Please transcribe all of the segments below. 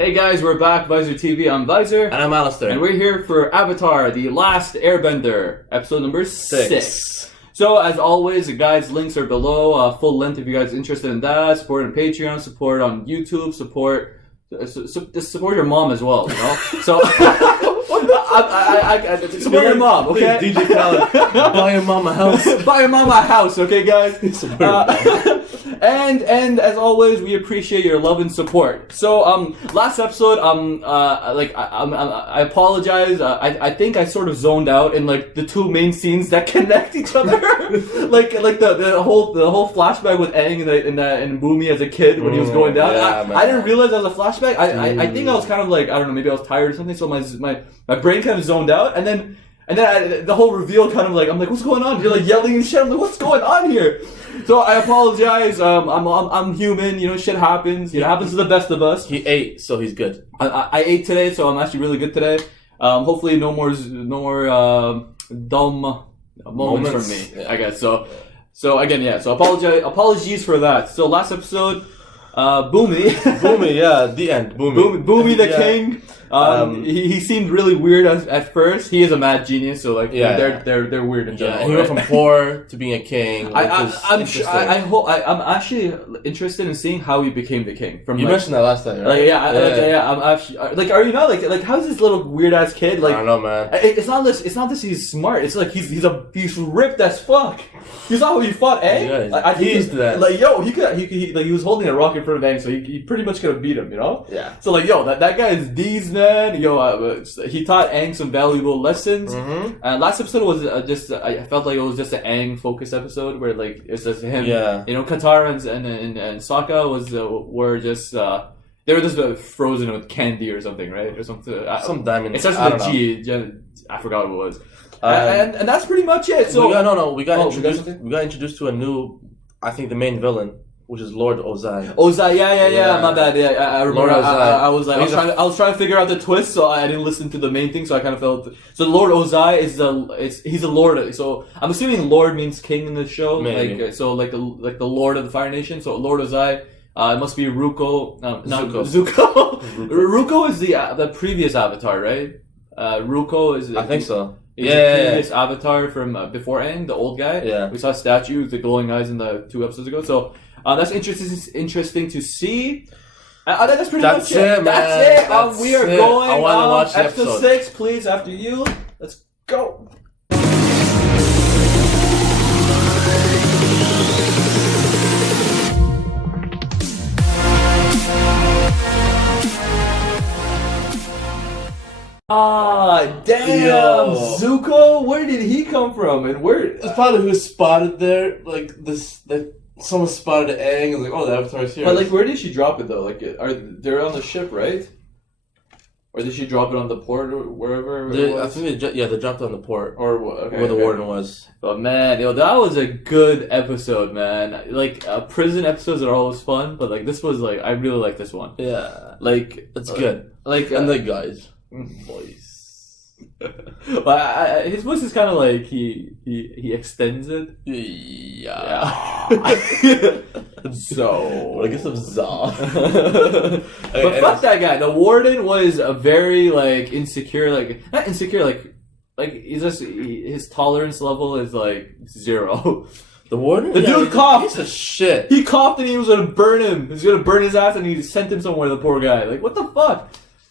Hey guys, we're back, VIZOR TV. I'm VIZOR. And I'm Alistair. And we're here for Avatar, The Last Airbender, episode number 6. So, as always, the guys' links are below, full length if you guys are interested in that. Support on Patreon, support on YouTube, support your mom as well, you know? So, support your mom, okay? DJ Khaled, buy your mom a house. Buy your mom a house, okay, guys? And as always, we appreciate your love and support. So, last episode, I apologize. I think I sort of zoned out in like the two main scenes that connect each other. like the whole flashback with Aang and Boomy as a kid when he was going down. Yeah, I didn't realize that was a flashback. I think I was kind of like, I don't know, maybe I was tired or something. So my brain kind of zoned out, and then the whole reveal kind of like, I'm like, what's going on? You're like yelling and shit. I'm like, what's going on here? So I apologize. I'm human. You know, shit happens. It happens to the best of us. He ate, so he's good. I ate today, so I'm actually really good today. Hopefully, no more dumb moments from me. Yeah. I guess so. So again, yeah. So apologies for that. So last episode, Boomy. Boomy, yeah, the end. Boomy the king. He seemed really weird at first. He is a mad genius, so like they're weird in general. Yeah, he went from poor to being a king. I'm actually interested in seeing how he became the king. You mentioned that last time, right? I'm actually like, are you not like how's this little weird ass kid like? I don't know, man. It's not this he's smart. It's like he's ripped as fuck. You saw how he fought Aang. Yeah, he's that. Like yo, he was holding a rock in front of Aang, so he pretty much could have beat him, you know? Yeah. So like yo, that guy is D's man. Yo, he taught Aang some valuable lessons. Mm-hmm. Last episode was I felt like it was just an Aang focused episode where like it's just him. Yeah. You know, Katara and Sokka were just they were just frozen with candy or something, right? Or something. Some diamond. It starts with a G. I forgot what it was. And that's pretty much it. So we got introduced to a new, I think the main villain, which is Lord Ozai. Ozai, yeah. My bad. Yeah, I remember. I was like, I was trying to figure out the twist, so I didn't listen to the main thing, so I kind of felt. So Lord Ozai he's a lord. So I'm assuming Lord means king in the show, maybe. like the Lord of the Fire Nation. So Lord Ozai. It must be Ruko. Zuko. Ruko is the previous Avatar, right? Ruko is. I think so. He's the previous Avatar from before Aang, the old guy. Yeah. We saw a statue with the glowing eyes in the 2 episodes ago. So that's interesting to see. That's pretty much it. That's it. We are going I want to watch the episode 6, please, after you. Let's go. Damn! Yo. Zuko, where did he come from? And where? It's probably who was spotted there. Like this, someone spotted Aang and was like, "Oh, the Avatar's here." But like, where did she drop it though? Like, they're on the ship, right? Or did she drop it on the port or wherever? I think they dropped it on the port or where the warden was. But man, yo, that was a good episode, man. Like prison episodes are always fun, but like this was like I really like this one. Yeah, like it's good. Like and the guys. Voice. But his voice is kind of like he extends it. Yeah. So I guess I'm Za. But fuck that guy. The warden was a very like insecure, like not insecure, like he's just his tolerance level is like 0. The warden? The dude coughed. Piece of shit. He coughed and he was gonna burn him. He was gonna burn his ass and he sent him somewhere. The poor guy. Like what the fuck?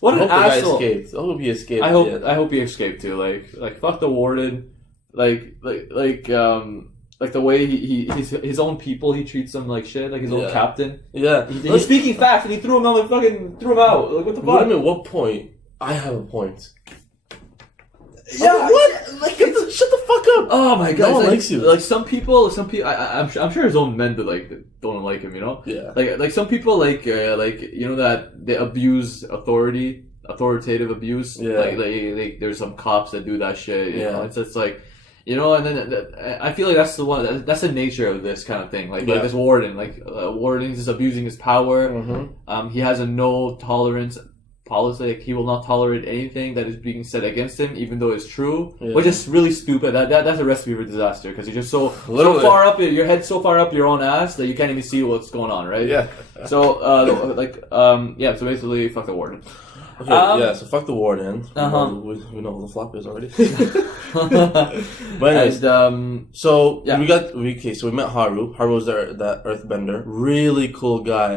What an asshole! I hope he escaped. I hope he escaped too. Like fuck the warden. Like the way his own people he treats them like shit. Like his own captain. Yeah, he's speaking fast and he threw him out. Threw him out. Like what the fuck? What do you mean? At what point? I have a point. Yeah, what? Like, shut the fuck up! Oh my god, no one likes you. Like some people. I'm sure his own men don't like him. You know. Yeah. Like some people like you know that they abuse authoritative abuse. Yeah. Like there's some cops that do that shit. You know? It's just like. You know, and then I feel like that's the one. That's the nature of this kind of thing. Like this warden, warden is just abusing his power. Mm-hmm. He has a no tolerance policy. Like, he will not tolerate anything that is being said against him, even though it's true, Yeah. which is really stupid. That's a recipe for disaster because you're just so Literally. far up, your head's so far up your own ass that you can't even see what's going on, right? Yeah. So, so basically, fuck the warden. Okay, so fuck the warden. We know who the flop is already. But anyways, And, so yeah. we met Haru. Haru was that earthbender. Really cool guy.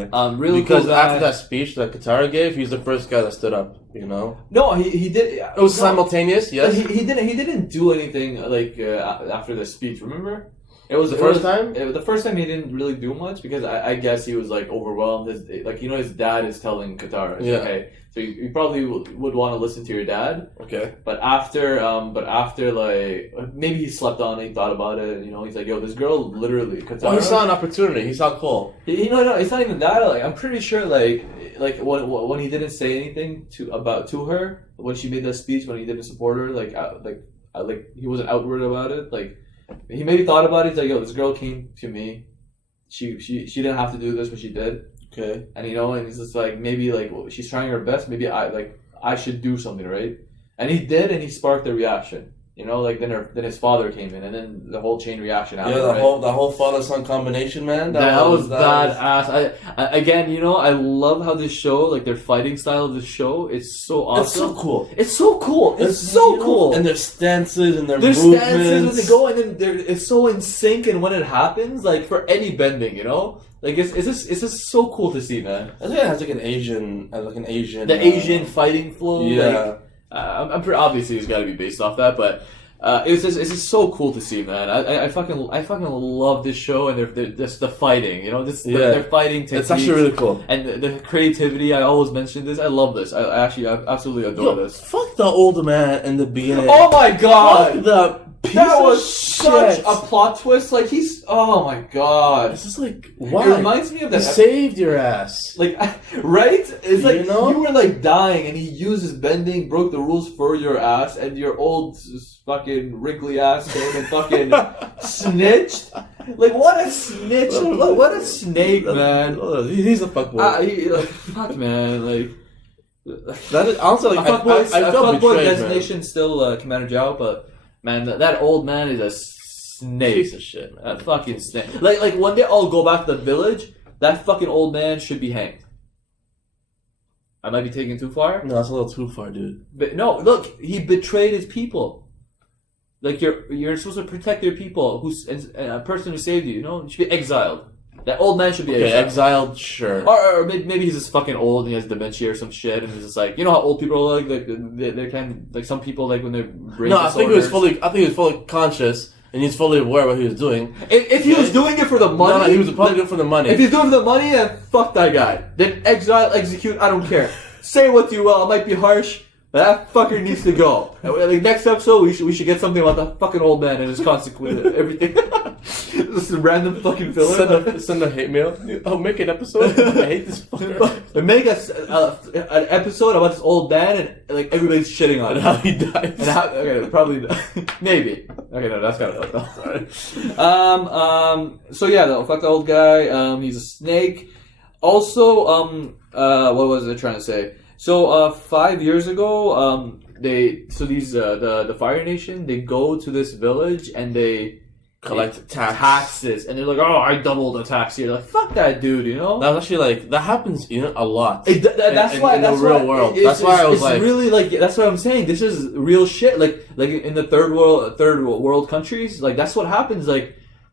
really because cool guy. after that speech that Katara gave, he's the first guy that stood up, you know? No, he did. It was simultaneous, yes? He didn't do anything like after the speech. Remember, it was The first time? The first time he didn't really do much because I guess he was like overwhelmed. His dad is telling Katara, Yeah. okay, so you probably would want to listen to your dad. Okay. But after like maybe he slept on it, he thought about it. You know, he's like, yo, this girl literally Katara. Well, he saw an opportunity. He saw Cole. No, it's not even that. Like, I'm pretty sure, like when he didn't say anything to her when she made that speech, when he didn't support her, like he wasn't outward about it. Like, he maybe thought about it. He's like, yo, this girl came to me. She didn't have to do this, but she did. Okay. And and he's just like, maybe like she's trying her best. Maybe I should do something, right? And he did, and he sparked the reaction. You know, like then his father came in, and then the whole chain reaction happened. Yeah, right? the whole father-son combination, man. That was badass. I again, I love how this show, like their fighting style of the show, is so awesome. It's so cool. It's so cool. It's so cool. And their stances and their stances movements. when they go, and then it's so in sync. And when it happens, like for any bending, like it's just so cool to see, man. I think it has like an Asian. Asian fighting flow. Yeah. Like, I'm pretty obviously it's got to be based off that, but it's just so cool to see, man. I fucking love this show and they're just the fighting, their fighting techniques. It's actually really cool. And the creativity. I always mention this. I love this. I absolutely adore this. Fuck the old man in the beginning. Oh my god! Fuck the piece that of was such shit. a plot twist. Like oh my god! It's just like, why? It reminds me of that. He saved your ass. Like, right? It's like You you were like dying, and he used his bending, broke the rules for your ass, and your old fucking wrinkly ass came and fucking snitched. Like, what a snitch! What a snake, man! He's a fuckboy. Fuck, man! Like. That is honestly like I felt betrayed, designation still Commander Zhao, but man, that old man is a snake. Piece of shit, man. A fucking snake. Like when they all go back to the village, that fucking old man should be hanged. I might be taking too far. No, that's a little too far, dude. But no, look, he betrayed his people. Like you're supposed to protect your people. A person who saved you, you should be exiled. That old man should be exiled, sure. Or maybe he's just fucking old and he has dementia or some shit, and he's just like, how old people are like they're kind of like some people like when they're brain No, I think he was disorders. fully conscious and he's fully aware of what he was doing. If he was doing it for the money, no, he was probably doing it for the money. If he's doing it for the money, then fuck that guy. Then exile, execute. I don't care. Say what you will. It might be harsh. That fucker needs to go. Like, next episode, we should get something about the fucking old man and his consequences. Everything. This is random fucking filler. Send a hate mail. Oh, make an episode. I hate this fucker. Make an episode about this old man and like everybody's shitting on And him. how he dies. And how, probably maybe. Okay, no, that's kind of fucked up. Sorry. So yeah, though, fuck the old guy. He's a snake. Also, what was I trying to say? So 5 years ago, the Fire Nation, they go to this village and they collect taxes, and they're like, "Oh, I doubled the tax here." Like, fuck that dude, That was actually that happens, a lot. That's why in the real world. That's why I was like, really like. That's what I'm saying. This is real shit. Like in the third world countries, like that's what happens.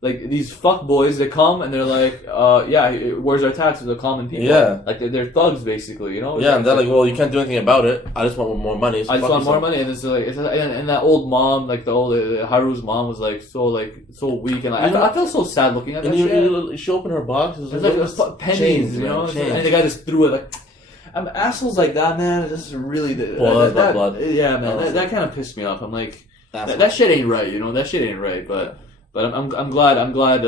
Like these fuck boys, they come and they're like, where's our taxes? They're common people. Yeah. Like they're thugs, basically, Yeah, and they're like, well, you can't do anything about it. I just want more money. So I just want more money, and it's like, and that old mom, like the old Haru's mom, was like so weak, and I felt so sad looking at that shit. She opened her box. It was pennies, chains, and the guy just threw it like. Assholes like that, man. This is really blood. Yeah, man. That kind of pissed me off. I'm like, that shit ain't right, That shit ain't right, but I'm glad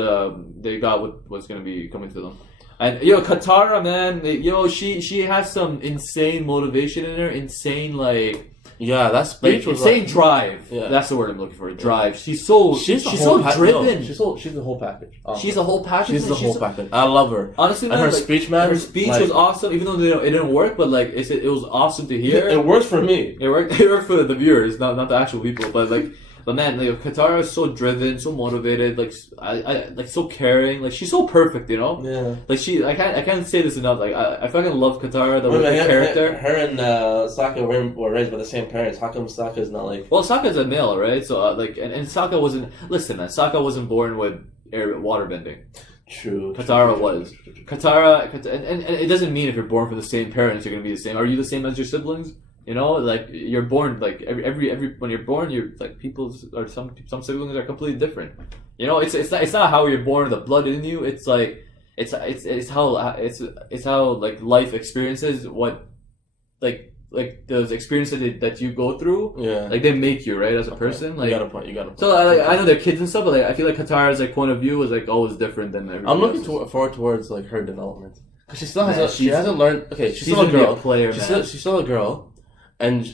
they got what's gonna be coming to them. And Katara, man, she has some insane motivation in her, insane like Yeah, that speech was saying drive. Yeah. That's the word I'm looking for. Drive. She's so driven. No, she's the whole package. She's the whole package. She's the whole package. I love her. Honestly, man, and her speech, man. Her speech was awesome. Even though it didn't work, but like it was awesome to hear. It worked for me. It worked for the viewers, not the actual people. But like. But man, like Katara is so driven, so motivated, like I like so caring, like she's so perfect, you know. Yeah. Like I can't say this enough. Like I fucking love Katara, the character. Her and Sokka were raised by the same parents. How come Sokka is not like? Well, Sokka's a male, right? So and Sokka wasn't. Listen, man, Sokka wasn't born with waterbending. True. Katara was. Katara, and it doesn't mean if you're born from the same parents you're gonna be the same. Are you the same as your siblings? You know, like you're born like every when you're born, you're like some siblings are completely different. You know, it's not how you're born, the blood in you. It's like it's how like life experiences what like those experiences that you go through. Yeah, like they make you right as a person. Like you got a point. So I know they're kids and stuff, but like I feel like Katara's like point of view is like always different than everybody I'm looking else's. forward towards like her development because she still has she hasn't learned. Okay, she's still a girl. Player, she's still a girl. And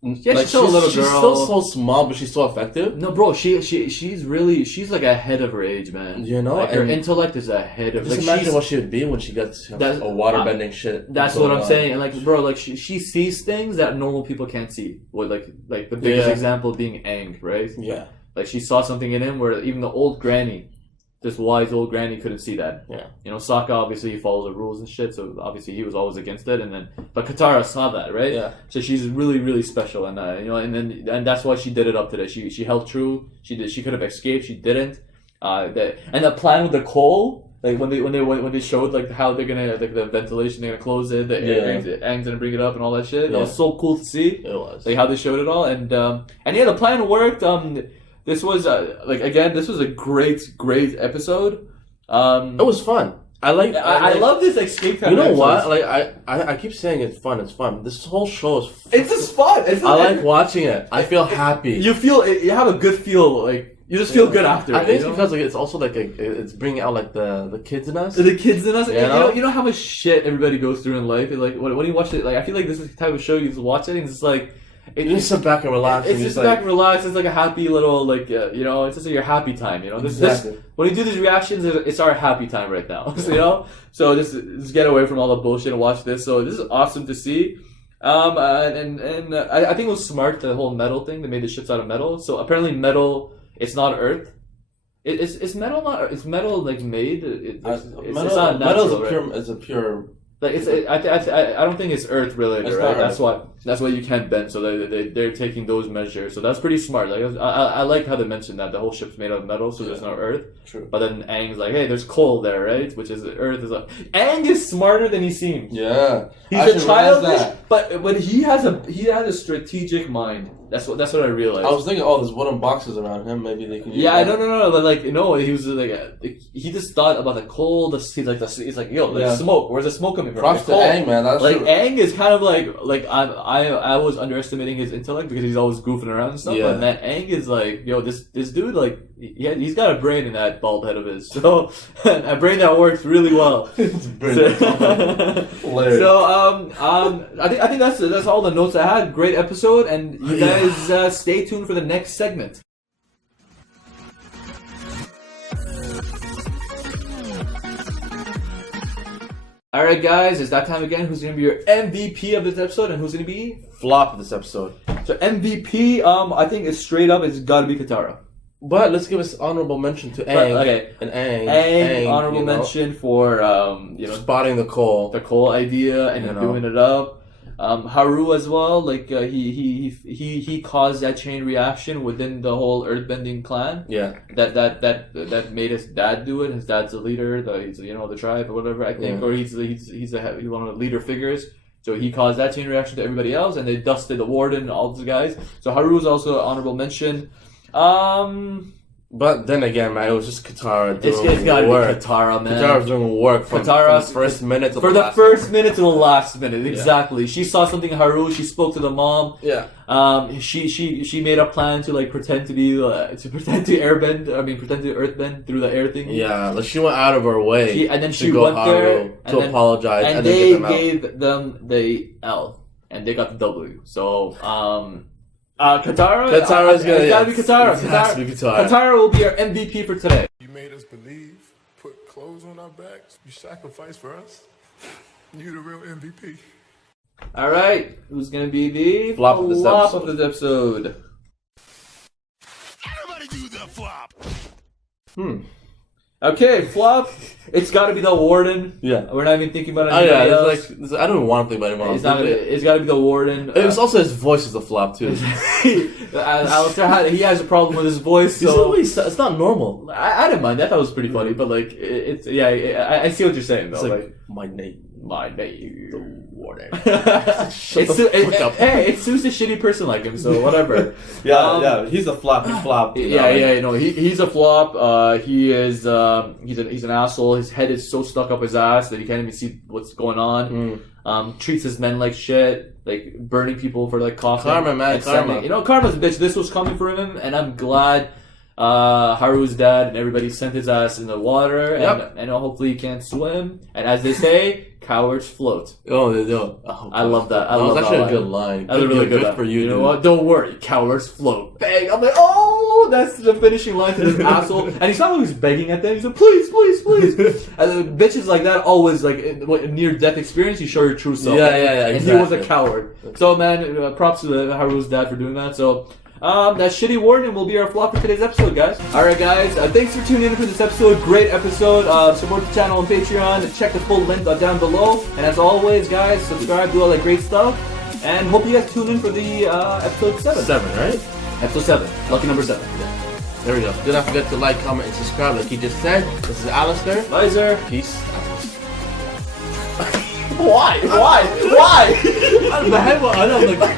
yeah, like, she's still a little girl. She's still so small, but she's so effective. No, bro, she's like ahead of her age, man. You know, like, her intellect is ahead of. Just imagine what she would be when she gets a waterbending shit. That's what I'm saying. And like, bro, like she sees things that normal people can't see. With like the biggest example being Aang, right? Yeah. Like she saw something in him where even the old granny. This wise old granny couldn't see that. Yeah. You know, Sokka obviously he follows the rules and shit, so obviously he was always against it. But Katara saw that, right? Yeah. So she's really, really special, and and that's why she did it up today. She held true. She could have escaped. She didn't. And the plan with the coal, like when they showed like how they're gonna like the ventilation, they're gonna close it. Aang's gonna bring it up and all that shit. That was so cool to see. It was like how they showed it all, and yeah, the plan worked. This was this was a great episode. It was fun. I love this escape time. You know what? Like I keep saying it's fun. It's fun. This whole show is. It's just fun. I like watching it. I feel happy. You have a good feel. Like you just feel good after. I think it's because like it's also like it's bringing out like the kids in us. The kids in us. You know how much shit everybody goes through in life. And, like when you watch it, like I feel like this is the type of show you just watch it and it's just like. You just sit back and relax. It's just back and relax. It's like a happy little, like, it's just your happy time, you know? Exactly. When we do these reactions, it's our happy time right now, you know? So just get away from all the bullshit and watch this. So this is awesome to see. And I think it was smart, the whole metal thing. They made the ships out of metal. So apparently metal, it's not earth. It's metal not, it's metal, like, made? It's not natural, metal is a pure... Like I don't think it's earth related, right? That's why you can't bend. So they're taking those measures. So that's pretty smart. Like I like how they mentioned that the whole ship's made of metal, so there's no earth. True. But then Aang's like, hey, there's coal there, right? Which is earth is like Aang is smarter than he seems. Yeah, he's a childish, but he has a strategic mind. That's what I realized. I was thinking, there's wooden boxes around him. Maybe they can. No. But like, no, he was like, he just thought about the coal. He's like, yo, smoke. Where's the smoke coming from? Props to Aang, man. That's like true. Aang is kind of like I was underestimating his intellect because he's always goofing around and stuff. Yeah. But man, Aang is like, this dude, like, he's got a brain in that bald head of his. So a brain that works really well. I think that's all the notes I had. Great episode, and you guys stay tuned for the next segment. Alright guys, it's that time again. Who's going to be your MVP of this episode and who's going to be flop of this episode? So MVP, I think it's straight up, it's got to be Katara. But let's give us honorable mention to Aang. Okay. And Aang honorable mention for spotting the coal idea and doing it up. Haru as well, like he caused that chain reaction within the whole earthbending clan. Yeah. That made his dad do it. His dad's the leader, he's the tribe or whatever, I think, or he's one of the leader figures. So he caused that chain reaction to everybody else, and they dusted the warden and all those guys. So Haru is also an honorable mention. But then again, man, it was just Katara doing work. It's gotta be Katara, man. Katara's doing work from the first minute to the last minute. First minute to the last minute, exactly. Yeah. She saw something in Haru. She spoke to the mom. Yeah. She made a plan to like pretend to airbend. I mean, pretend to earthbend through the air thing. Yeah, like she went out of her way. And then she went there to apologize, and they gave them the L. and they got the W. So, Katara? Katara's gonna... It's gotta be Katara. It has to be Katara. Katara will be our MVP for today. You made us believe, put clothes on our backs, you sacrificed for us. You the real MVP. Alright, who's gonna be the flop of this episode? Everybody do the flop. Okay, flop. It's got to be the warden. Yeah, we're not even thinking about it. Anything else. I don't want to think about anyone else. It's got to be the warden. It was also his voice is the flop too. Alistair, he has a problem with his voice. So it's not normal. I didn't mind. I thought it was pretty funny, but like it's I see what you're saying though. It's like my name, the warden. Hey, it suits a shitty person like him, so whatever. Yeah, he's a flop. He's a flop. He is he's an asshole. His head is so stuck up his ass that he can't even see what's going on. Treats his men like shit, like burning people for like coffee. Karma, man, karma. Karma's a bitch. This was coming for him, and I'm glad Haru's dad and everybody sent his ass in the water, and hopefully he can't swim. And as they say, cowards float. Oh, I love that. That was actually a good line. That was really good for you. You know what? Don't worry, cowards float. Bang! I'm like, oh, that's the finishing line to this asshole. And he's not always begging at them. He's like, please, please, please. And bitches like that always like in near-death experience, you show your true self. Yeah. And exactly. he was a coward. So man, props to Haru's dad for doing that. So. That shitty warden will be our flop for today's episode, guys. Alright, guys. Thanks for tuning in for this episode. Great episode. Support the channel on Patreon. Check the full link down below. And as always, guys, subscribe, do all that great stuff. And hope you guys tune in for the episode 7. 7, right? Episode 7. Lucky number 7. Yeah. There we go. Do not forget to like, comment, and subscribe like he just said. This is Alistair. VIZOR. Peace out. Why? My head was... I know, like...